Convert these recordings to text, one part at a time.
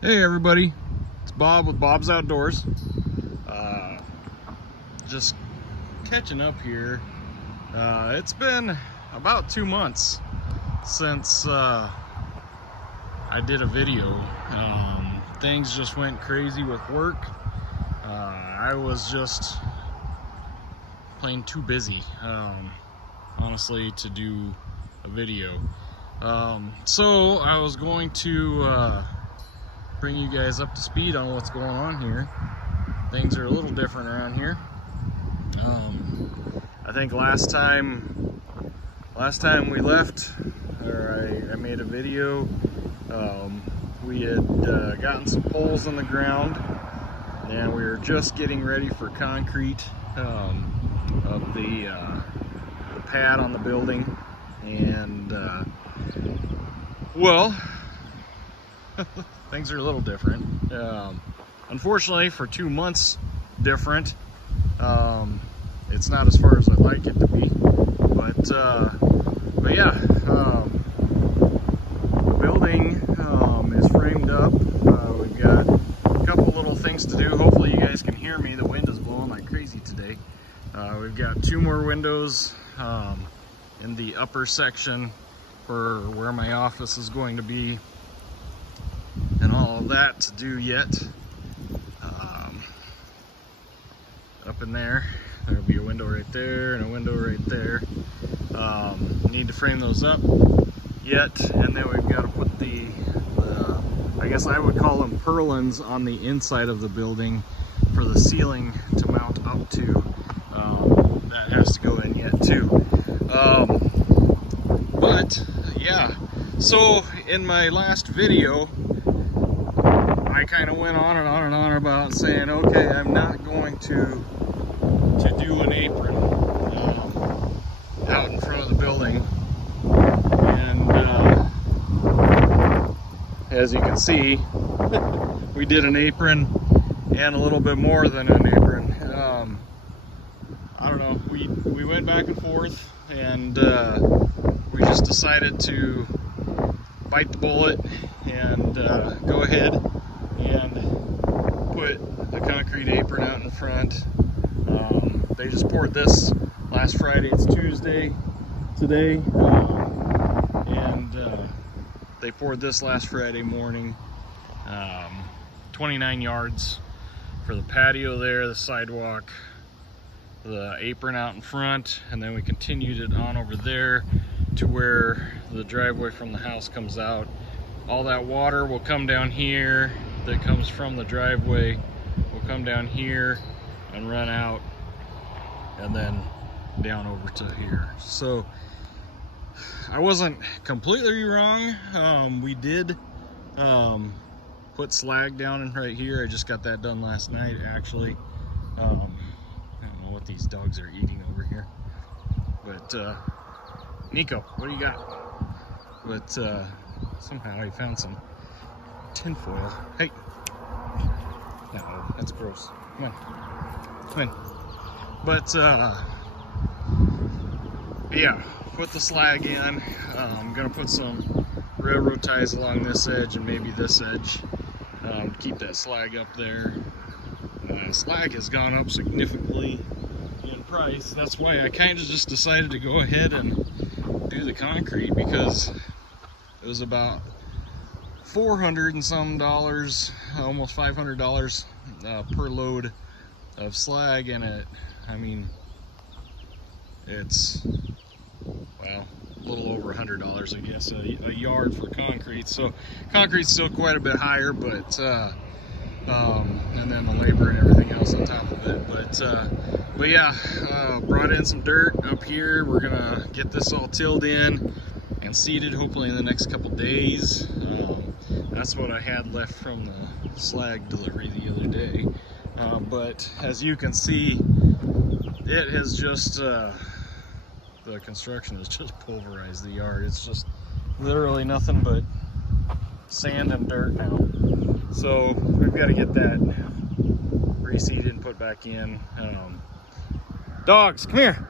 Hey everybody, it's Bob with Bob's Outdoors. Just catching up here. It's been about 2 months since I did a video. Things just went crazy with work. I was just plain too busy, honestly, to do a video. So I was going to bring you guys up to speed on what's going on here. Things are a little different around here. I think last time we left, or I made a video, we had gotten some poles in the ground and we were just getting ready for concrete of the pad on the building, and well, things are a little different. Unfortunately, for 2 months different. It's not as far as I'd like it to be, but yeah, the building is framed up. We've got a couple little things to do. Hopefully you guys can hear me. The wind is blowing like crazy today. We've got 2 more windows in the upper section for where my office is going to be, and all of that to do yet. Up in there, there'll be a window right there and a window right there. Need to frame those up yet, and then we've got to put the I guess I would call them purlins on the inside of the building for the ceiling to mount up to. That has to go in yet too. But yeah, so in my last video, I kind of went on and on and on about saying, okay, I'm not going to do an apron out in front of the building, and as you can see, we did an apron and a little bit more than an apron. I don't know, we went back and forth, and we just decided to bite the bullet and go ahead and put the concrete apron out in front. They just poured this last Friday. It's Tuesday today, and they poured this last Friday morning. 29 yards for the patio there, the sidewalk, the apron out in front, and then we continued it on over there to where the driveway from the house comes out. All that water will come down here that comes from the driveway, will come down here and run out and then down over to here. So I wasn't completely wrong. We did put slag down in right here. I just got that done last night, actually. I don't know what these dogs are eating over here, but Nico, what do you got? But somehow he found some tinfoil. Hey, no, that's gross. Come on, come on. But yeah, put the slag in. I'm gonna put some railroad ties along this edge and maybe this edge to keep that slag up there. Slag has gone up significantly in price. That's why I kind of just decided to go ahead and do the concrete, because it was about $400 and some, almost $500 per load of slag, and I mean, it's, well, a little over $100, I guess, a yard for concrete. So concrete's still quite a bit higher, but and then the labor and everything else on top of it. But yeah, brought in some dirt up here. We're gonna get this all tilled in and seeded hopefully in the next couple days. That's what I had left from the slag delivery the other day. But as you can see, it has just, the construction has just pulverized the yard. It's just literally nothing but sand and dirt now. So we've got to get that reseeded and put back in. Dogs, come here.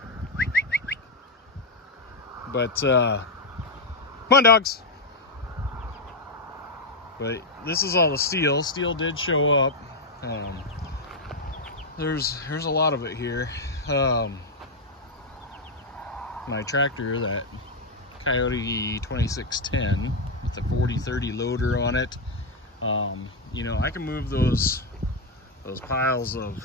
But come on, dogs. But this is all the steel. Steel did show up. There's a lot of it here. My tractor, that Coyote 2610 with the 4030 loader on it, you know, I can move those piles of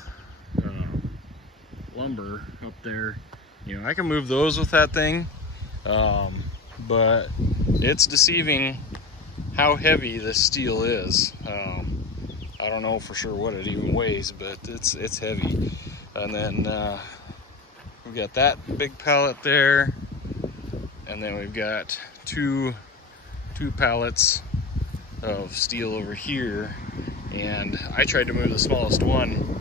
lumber up there. You know, I can move those with that thing, but it's deceiving how heavy this steel is. I don't know for sure what it even weighs, but it's heavy. And then we've got that big pallet there, and then we've got two pallets of steel over here. And I tried to move the smallest one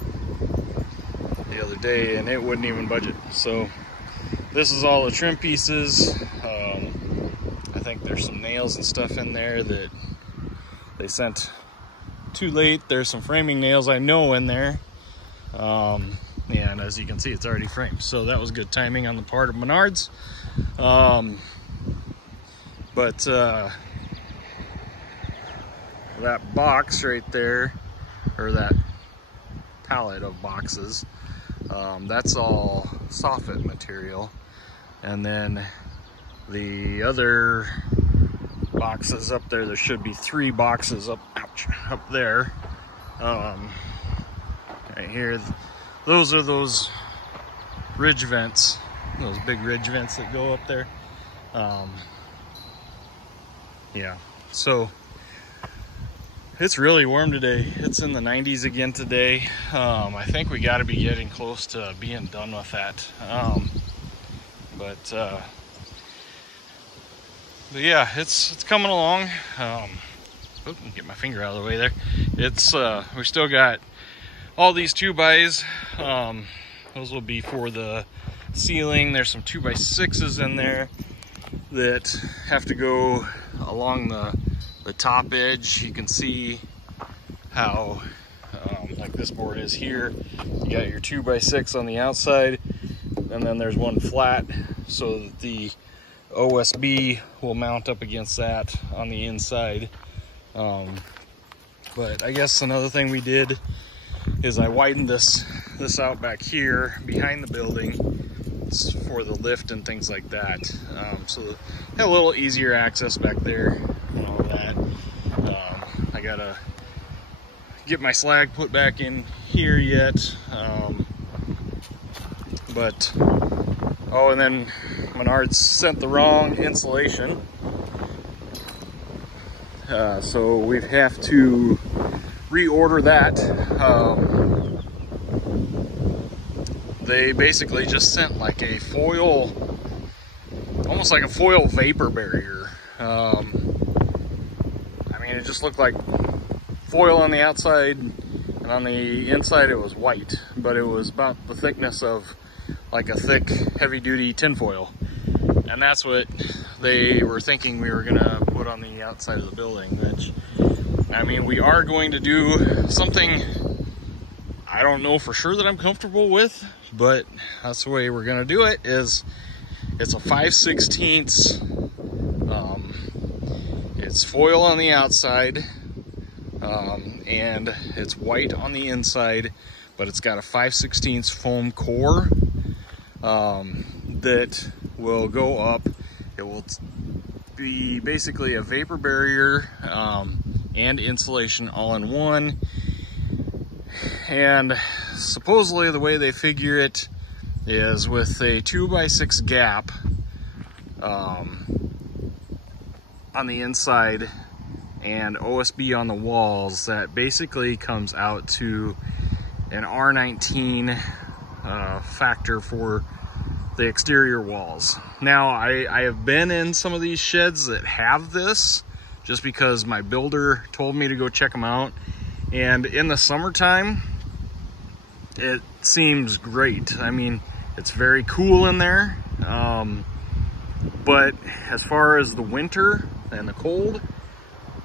the other day, and it wouldn't even budge. So this is all the trim pieces. I think there's some nails and stuff in there that they sent too late. There's some framing nails I know in there. Yeah, and as you can see, it's already framed. So that was good timing on the part of Menards. That box right there, or that pallet of boxes, that's all soffit material. And then the other boxes up there should be 3 boxes up there. Right here, those are those ridge vents, those big ridge vents that go up there. Yeah, so it's really warm today. It's in the 90s again today. I think we got to be getting close to being done with that. But yeah, it's coming along. Get my finger out of the way there. It's we still got all these 2x. Those will be for the ceiling. There's some 2x6s in there that have to go along the top edge. You can see how like this board is here. You got your 2x6 on the outside, and then there's one flat so that the OSB will mount up against that on the inside. But I guess another thing we did is I widened this out back here behind the building for the lift and things like that. So had a little easier access back there and all that. I gotta get my slag put back in here yet. Oh, and then Menards sent the wrong insulation. So we have to reorder that. They basically just sent like a foil, almost like a foil vapor barrier. I mean, it just looked like foil on the outside, and on the inside it was white, but it was about the thickness of like a thick, heavy-duty tinfoil. And that's what they were thinking we were gonna put on the outside of the building, which, I mean, we are going to do something I don't know for sure that I'm comfortable with, but that's the way we're gonna do it. Is it's a 5/16. It's foil on the outside, and it's white on the inside, but it's got a 5/16 foam core that will go up. It will be basically a vapor barrier and insulation all in one. And supposedly the way they figure it is with a 2x6 gap on the inside and OSB on the walls, that basically comes out to an R19 factor for the exterior walls. Now, I have been in some of these sheds that have this just because my builder told me to go check them out. And in the summertime, it seems great. I mean, it's very cool in there. But as far as the winter and the cold,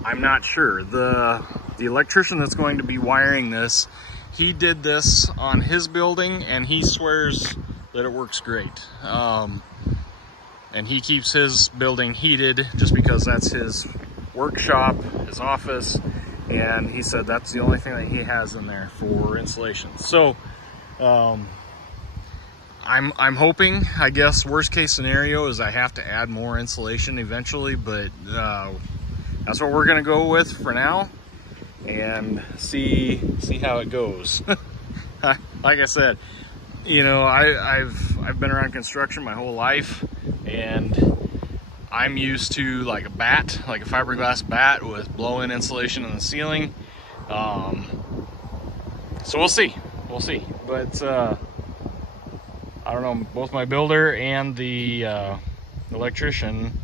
I'm not sure. The electrician that's going to be wiring this, he did this on his building, and he swears that it works great. And he keeps his building heated just because that's his workshop, his office, and he said that's the only thing that he has in there for insulation. So I'm hoping, I guess worst case scenario is I have to add more insulation eventually, but that's what we're gonna go with for now and see how it goes. Like I said, you know, I've been around construction my whole life, and I'm used to like a bat, like a fiberglass bat with blow-in insulation in the ceiling. So we'll see, but I don't know, both my builder and the electrician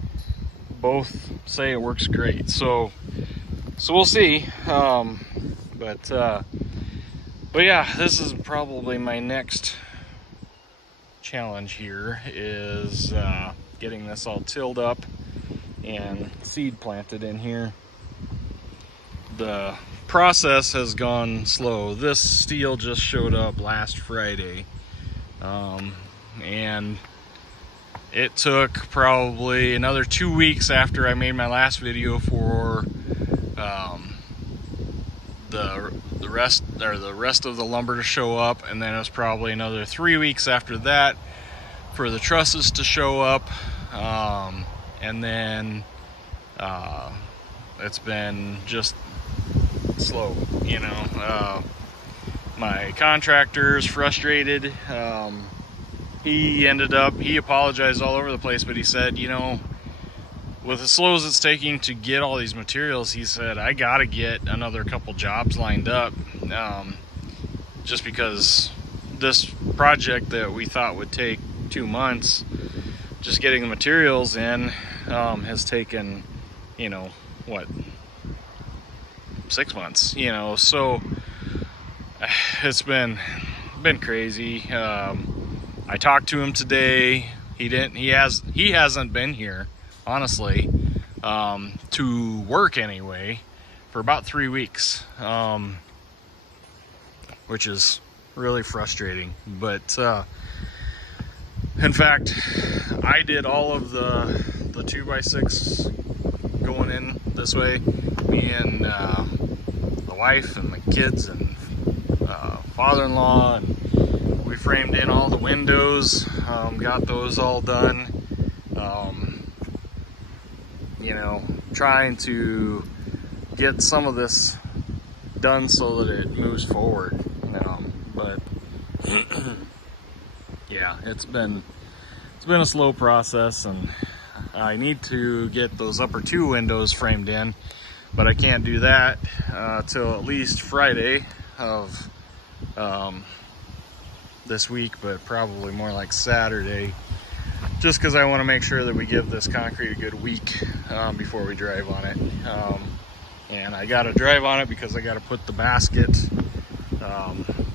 both say it works great, so we'll see. But yeah, this is probably my next challenge here, is getting this all tilled up and seed planted in here. The process has gone slow. This steel just showed up last Friday, and it took probably another 2 weeks after I made my last video for the rest of the lumber to show up, and then it was probably another 3 weeks after that for the trusses to show up, and then it's been just slow, you know. My contractor's frustrated. He apologized all over the place, but he said, you know, with as slow as it's taking to get all these materials, he said, I gotta get another couple jobs lined up, just because this project that we thought would take 2 months, just getting the materials in, has taken, you know, what, 6 months, you know. So it's been crazy. I talked to him today. He hasn't been here, honestly, to work anyway, for about 3 weeks, which is really frustrating. But in fact, I did all of the 2x6 going in this way. Me and the wife and my kids and father-in-law, and we framed in all the windows, got those all done. You know, trying to get some of this done so that it moves forward. But yeah, it's been a slow process, and I need to get those upper 2 windows framed in, but I can't do that till at least Friday of this week, but probably more like Saturday, just because I want to make sure that we give this concrete a good week before we drive on it. And I got to drive on it because I got to put the basket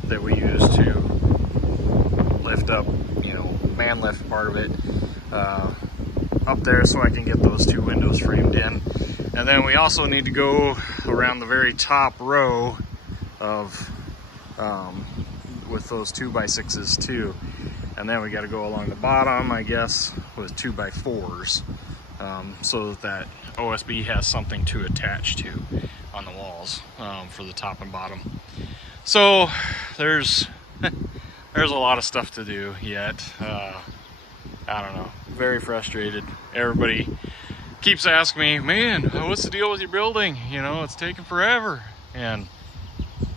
that we use to lift up, you know, man lift part of it, up there, so I can get those 2 windows framed in. And then we also need to go around the very top row of with those 2x6s too, and then we got to go along the bottom, I guess, with 2x4s, so that OSB has something to attach to on the walls, for the top and bottom. So there's a lot of stuff to do yet. I don't know, very frustrated. Everybody keeps asking me, man, what's the deal with your building? You know, it's taking forever. And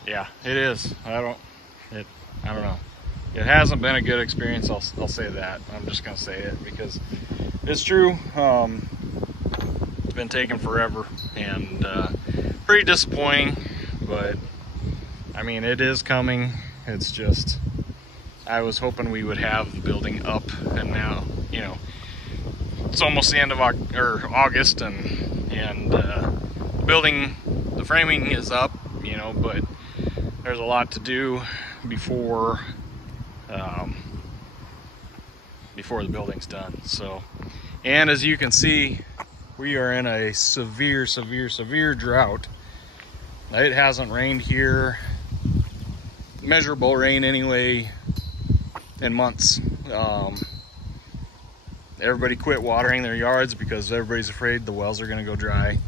yeah, it is. I don't know. It hasn't been a good experience, I'll say that. I'm just gonna say it because it's true. It's been taking forever, and pretty disappointing, but I mean, it is coming. It's just, I was hoping we would have the building up, and now, you know, it's almost the end of August, and the framing is up, you know, but there's a lot to do before the building's done. So, and as you can see, we are in a severe drought. It hasn't rained here, measurable rain anyway, in months. Everybody quit watering their yards because everybody's afraid the wells are going to go dry.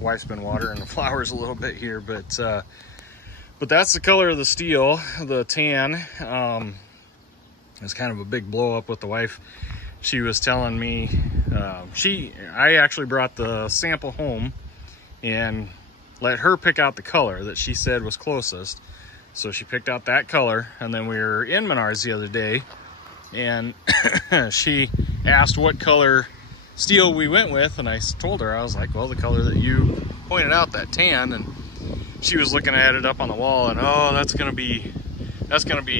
Wife's been watering the flowers a little bit here, but that's the color of the steel, the tan. It's kind of a big blow up with the wife. She was telling me, I actually brought the sample home and let her pick out the color that she said was closest. So she picked out that color, and then we were in Menards the other day, and she asked what color steel we went with, and I told her, I was like, well, the color that you pointed out, that tan. And she was looking at it up on the wall, and oh, that's gonna be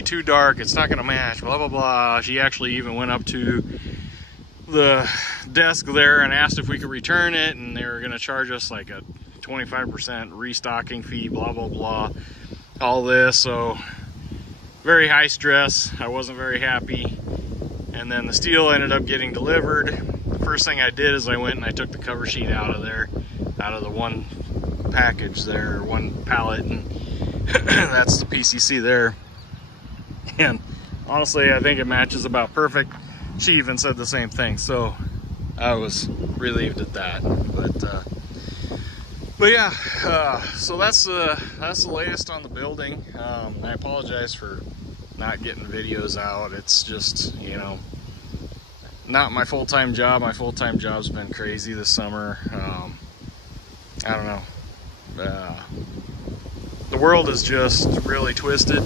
too dark, it's not gonna match, blah blah blah. She actually even went up to the desk there and asked if we could return it, and they were gonna charge us like a 25% restocking fee, blah blah blah, all this. So very high stress. I wasn't very happy. And then the steel ended up getting delivered. The first thing I did is I went and I took the cover sheet out of there, out of the one package there, one pallet, and that's the PCC there. And honestly, I think it matches about perfect. She even said the same thing, so I was relieved at that. But yeah, so that's the latest on the building. I apologize for not getting videos out. It's just, you know, not my full-time job. My full-time job's been crazy this summer. I don't know. The world is just really twisted,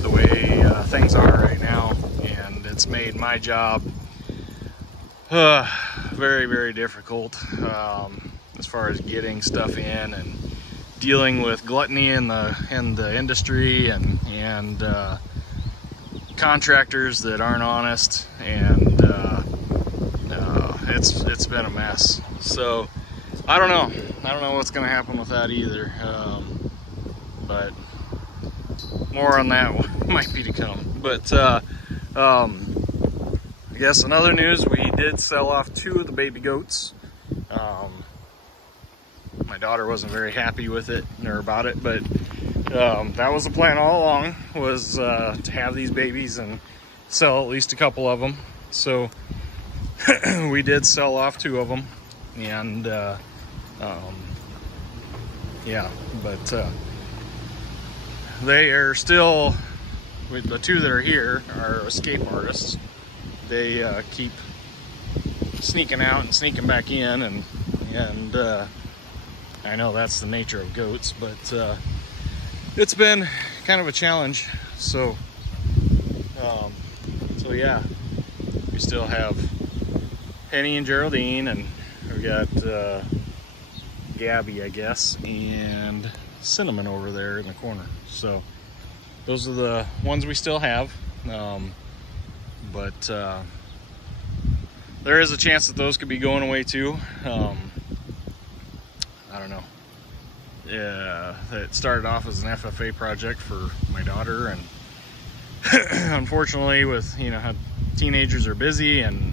the way things are right now, and it's made my job very, very difficult as far as getting stuff in and dealing with gluttony in the industry and contractors that aren't honest, and it's been a mess. So I don't know what's going to happen with that either, but more on that might be to come. But I guess in other news, we did sell off 2 of the baby goats. My daughter wasn't very happy with it or about it, but that was the plan all along, was to have these babies and sell at least a couple of them. So we did sell off 2 of them, and yeah, but they are still, with the 2 that are here are escape artists. They keep sneaking out and sneaking back in, and I know that's the nature of goats, but it's been kind of a challenge. So yeah, we still have Penny and Geraldine, and we got Gabby, I guess, and Cinnamon over there in the corner. So those are the ones we still have, but there is a chance that those could be going away too. I don't know. Yeah, it started off as an FFA project for my daughter, and unfortunately, with, you know, how teenagers are busy and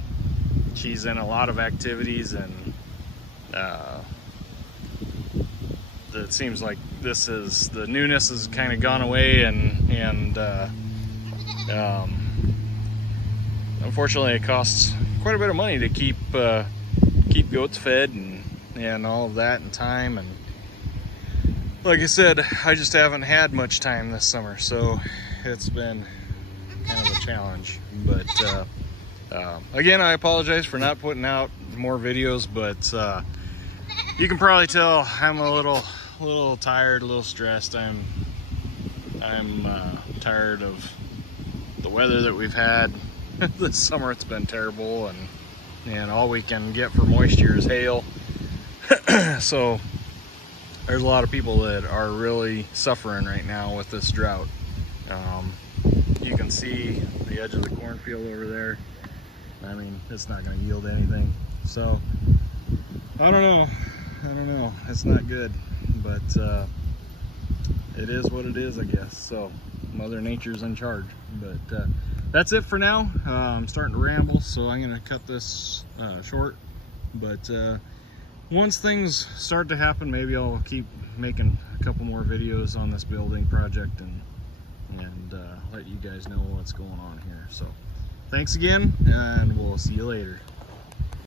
she's in a lot of activities, and it seems like the newness has kind of gone away, and unfortunately it costs quite a bit of money to keep goats fed and all of that, and time, and like I said, I just haven't had much time this summer, so it's been kind of a challenge. But again, I apologize for not putting out more videos, but you can probably tell I'm a little tired, a little stressed. I'm tired of the weather that we've had this summer. It's been terrible, and all we can get for moisture is hail. So there's a lot of people that are really suffering right now with this drought. You can see the edge of the cornfield over there. I mean, it's not going to yield anything. So I don't know. It's not good, but it is what it is, I guess. So Mother Nature's in charge. But that's it for now. I'm starting to ramble, so I'm going to cut this short. But once things start to happen, maybe I'll keep making a couple more videos on this building project and let you guys know what's going on here. So thanks again, and we'll see you later.